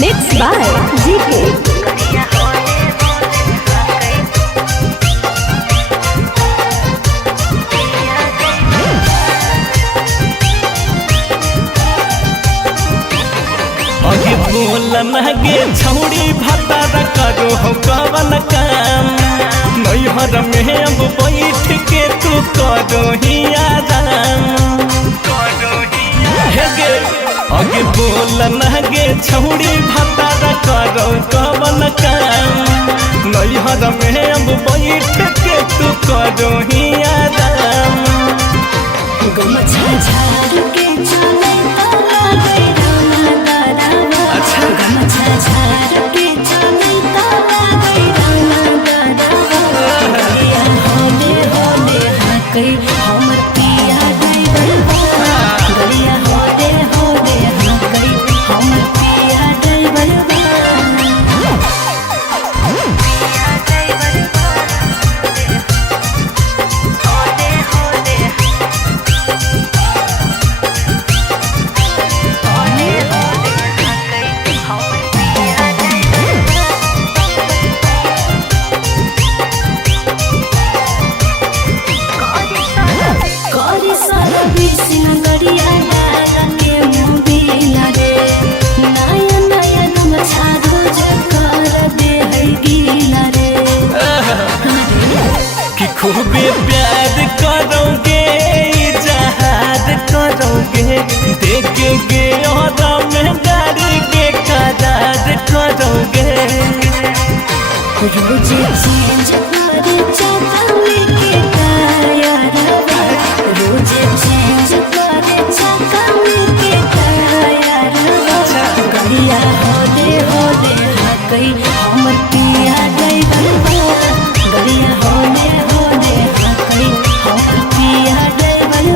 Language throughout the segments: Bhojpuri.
Mixed by GK. अगे बोलन गे छौड़ी भतार करो हो कवन काम नैहर में अब बैठ के तू करो ही आराम गे अगे बोलन गे छौड़ी भतार करो कवन काम नैहर में अब बैठ के तू करो ही आराम गमछा झाड़ के चले ताला गमछा झाड़ के चले ताला गलिया होले होले हाकै हमर पिया ड्राइवर गलिया होले होले हाकै हमर पिया ड्राइवर खूबे प्यार करोगे जहाज करोगे देखेंगे और में गाड़ी के करार करोगे रोज चेंज करे चकावे के टायर रोज चेंज करे चकावे के टायर गलिया होले होले हाकै हमर पिया ड्राइवर गलिया होले होले हाकै हमर पिया ड्राइवर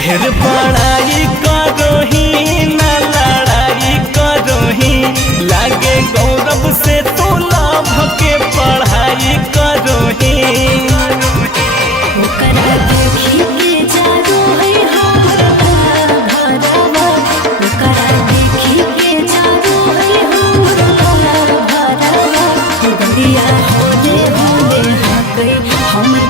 ढेर बड़ाई करो ही ना लड़ाई करो ही लागे गौरव से तो लाभ के पढ़ाई करो ही ओकरा देखी के जादू है हमर भरवा ओकरा देखी के जादू है हमर भरवा गलिया होले होले हाकै हमर